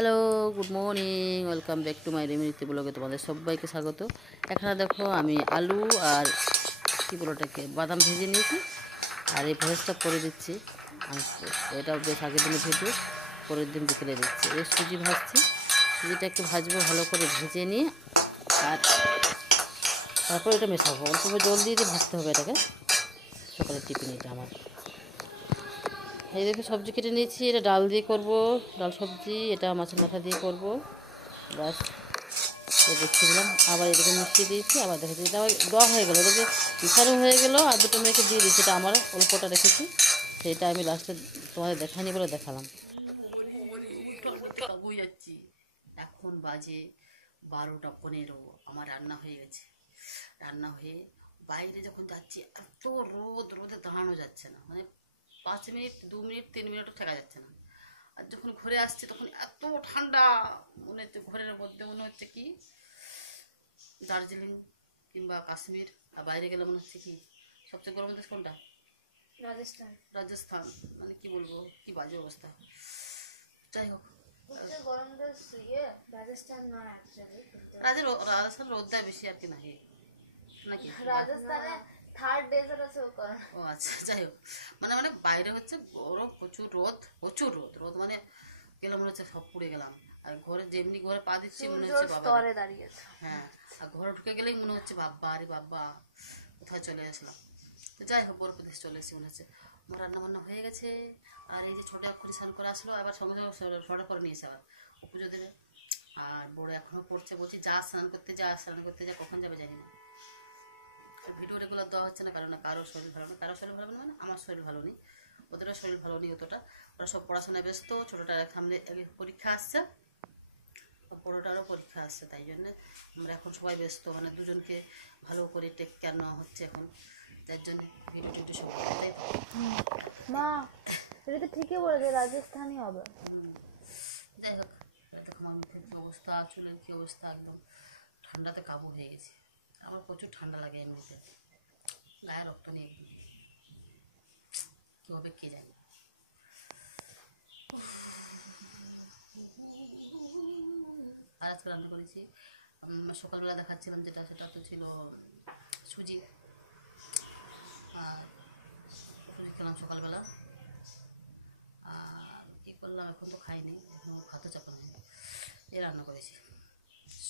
Hello, good morning, welcome back to my রেমিনিতে ব্লগে তোমাদের সবাইকে স্বাগত। এখানে দেখো আমি আলু আর কী বলো ওটাকে বাদাম ভেজে নিয়েছি আর এই ভেজটা করে দিচ্ছি। এটা বেশ আগের দিনে ভেজে পরের দিন বিকেলে দিচ্ছি। এই সুজি ভাজছি, সুজিটা একটু ভাজবো ভালো করে ভেজে নিয়ে আর তারপর এটা মেশাবো। অল্প জল দিয়ে ভাজতে হবে এটাকে। সকালের টিফিন এটা আমার। এই দেখো সবজি কেটে নিয়েছি, এটা ডাল দিয়ে করব, ডাল সবজি। এটা মাছের মাথা দিয়ে করব। ব্যাস দেখিয়ে দিলাম। আবার এদিকে মিশিয়ে দিয়েছি, আবার দেখেছি এটা দেওয়া হয়ে গেলো, এটাকে মিশানো হয়ে গেলো। আর দুটো মেয়েকে দিয়ে দিয়েছি, এটা আমার অল্পটা রেখেছি, সেইটা আমি লাস্টে তোমাদের দেখানি বলে দেখালাম। বই যাচ্ছি, এখন বাজে 12টা 15। আমার রান্না হয়ে গেছে। রান্না হয়ে বাইরে যখন যাচ্ছি এত রোদে দাঁড়ানো যাচ্ছে না, মানে 5 মিনিট 2 মিনিট 3 মিনিটও থাকা যাচ্ছে না। আর যখন ঘরে আসছে তখন এত ঠান্ডা, মনে হচ্ছে ঘরের মধ্যে মনে হচ্ছে কি দার্জিলিং কিংবা কাশ্মীর। আর বাইরে গেলে মনে হচ্ছে কি সবচেয়ে গরম দেশ কোনটা? রাজস্থান। রাজস্থান মানে কি বলবো, কি বাজে অবস্থা। যাই হোক, গরম দেশ রাজস্থান নয় অ্যাকচুয়ালি, রাজস্থান রোদ দেয় বেশি আর কি নাকি রাজস্থানে থার্ড ডেজার্ট আছে ওখানে। ও আচ্ছা, যাই হোক, মানে মানে বাইরে হচ্ছে গরম, প্রচুর রোদ, প্রচুর রোদ। রোদ মানে গেলে মনে হচ্ছে সব পুড়ে গেলাম। আর ঘরে যেমনি ঘরে পা দিচ্ছি মনে হচ্ছে বাবা, হ্যাঁ, আর ঘরে ঢুকে গেলেই মনে হচ্ছে বাবা আরে বাবা কোথায় চলে আসলাম। তো যাই হোক, বরফদেশ চলে এসেছি মনে হচ্ছে। আমার রান্না বান্না হয়ে গেছে। আর এই যে ছোটো এক্ষুনি স্নান করে আসলো, আবার সঙ্গে সঙ্গে শর্ট করে নিয়েছে, আবার ও পুজো দেবে। আর বড় এখনও পড়ছে, বলছি যা স্নান করতে যা, স্নান করতে যা, কখন যাবে জানি না। ভিডিও রেগুলার দেওয়া হচ্ছে না, কারণ কারোর শরীর ভালো নেই। কারোর শরীর ভালো নেই মানে আমার শরীর ভালো নেই, ওদেরও শরীর ভালো নেই অতটা। ওরা সব পড়াশোনায় ব্যস্ত। ছোটোটার সামনে পরীক্ষা আসছে, বড়োটারও পরীক্ষা আসছে, তাই জন্যে আমরা এখন সবাই ব্যস্ত, মানে দুজনকে ভালো করে টেক কেয়ার নেওয়া হচ্ছে এখন, তার জন্য ভিডিও টিডিও সব তাই মা এটা তো ঠিকই বলেছে, রাজস্থানই হবে। যাই হোক, দেখো আমার মুখের কী অবস্থা, চুলের কী অবস্থা, একদম ঠান্ডাতে কাবু হয়ে গেছে। আমার প্রচুর ঠান্ডা লাগে এমনিতে, গায়ে রক্ত নেই, কী হবে কে জানি। আর আজকে রান্না করেছি, সকালবেলা দেখাচ্ছিলাম যেটা, সেটা তো ছিল সুজি। আর সুজি খেলাম সকালবেলা। আর কী করলাম এখন তো খাইনি, এখন ভাতও চাপানো হয়নি। এই রান্না করেছি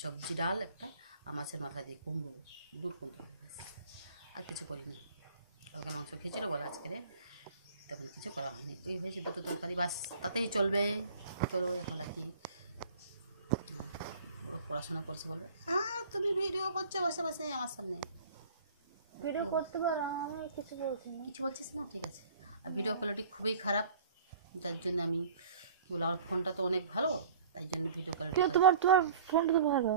সবজি, ডাল একটা, আর মাছের মাথা দিয়ে কুমড়ো, দুধ কুমড়ো, আর কিছু করিনি। কালকে মাংস খেয়েছিল বলে আজকে তেমন কিছু করা হয়নি। ওই হয়েছে দুটো তরকারি, বাস তাতেই চলবে। করো নাকি পড়াশোনা করছে বলবে তুমি ভিডিও করছো বসে বসে আমার সামনে। ভিডিও করতে পারো, আমি কিছু বলছি না। কিছু বলছিস না, ঠিক আছে। আর ভিডিও কোয়ালিটি খুবই খারাপ, যার জন্য আমি বললাম আমার ফোনটা তো অনেক ভালো, তাই জন্য ভিডিও কোয়ালিটি তোমার ফোনটা তো ভালো।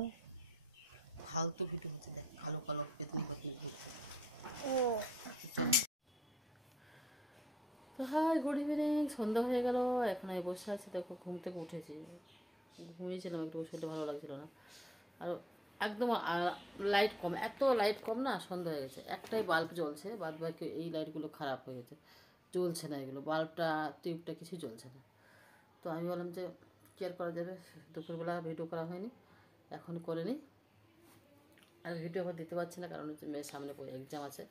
ফালতু ভিডিও হচ্ছে, দেখ কালো কালো পেতনি পেতনি। ও তো হাই, গুড ইভিনিং। সন্ধ্যা হয়ে গেল, এখন আমি বসে আছি। দেখো ঘুম থেকে উঠেছি, ঘুমিয়েছিলাম একটু, শরীরটা ভালো লাগছিল না। আর একদম লাইট কম, এত লাইট কম না, সন্ধ্যা হয়ে গেছে। একটাই বাল্ব জ্বলছে, বাদ বাকি এই লাইটগুলো খারাপ হয়ে গেছে, জ্বলছে না এগুলো, বাল্বটা টিউবটা কিছু জ্বলছে না। তো আমি বললাম যে কী আর করা যাবে, দুপুরবেলা ভিডিও করা হয়নি, এখন করে নিই। আর ভিডিও এখন দিতে পারছি না, কারণ হচ্ছে মেয়ের সামনে এক্সাম আছে,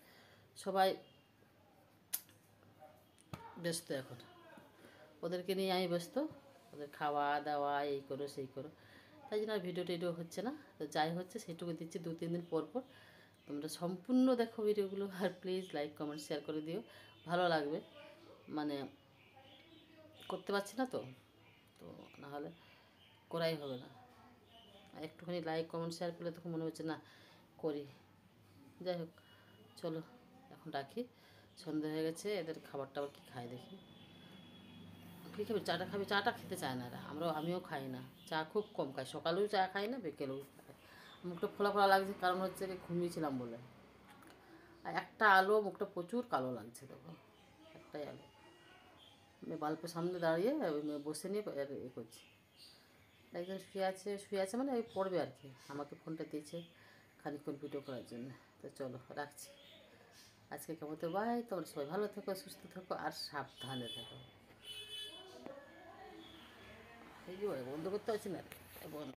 সবাই ব্যস্ত এখন, ওদেরকে নিয়ে আমি ব্যস্ত, ওদের খাওয়া দাওয়া এই করো সেই করো, তাই জন্য আর ভিডিও টিডিও হচ্ছে না। তো যাই হচ্ছে সেইটুকু দিচ্ছি 2-3 দিন পর পর। তোমরা সম্পূর্ণ দেখো ভিডিওগুলো, আর প্লিজ লাইক কমেন্ট শেয়ার করে দিও, ভালো লাগবে। মানে করতে পারছি না তো, তো নাহলে করাই হবে না। আর একটুখানি লাইক কমেন্ট শেয়ার করলে তখন মনে হচ্ছে না করি। যাই হোক, চলো এখন রাখি, সন্ধ্যা হয়ে গেছে। এদের খাবারটা আবার কী খায় দেখি। কী খাবি, চাটা খাবি? চাটা খেতে চায় না এরা, আমিও খাই না, চা খুব কম খাই, সকালেও চা খাই না, বিকেলেও খাই। মুখটা ফোলা ফোলা লাগছে, কারণ হচ্ছে কি ঘুমিয়েছিলাম বলে। আর একটা আলো, মুখটা প্রচুর কালো লাগছে, দেখো একটাই আলো। বাল্বের সামনে দাঁড়িয়ে বসে নিয়ে এ করছি। একজন শুয়ে আছে মানে ওই পড়বে আর কি, আমাকে ফোনটা দিয়েছে খানিকক্ষণ ভিডিও করার জন্য। তো চলো রাখছি আজকে, কেমন তো বাই। তোমরা সবাই ভালো থাকো, সুস্থ থাকো, আর সাবধানে থাকো। এই যে বন্ধ করতে পারছি না রে, বন্ধ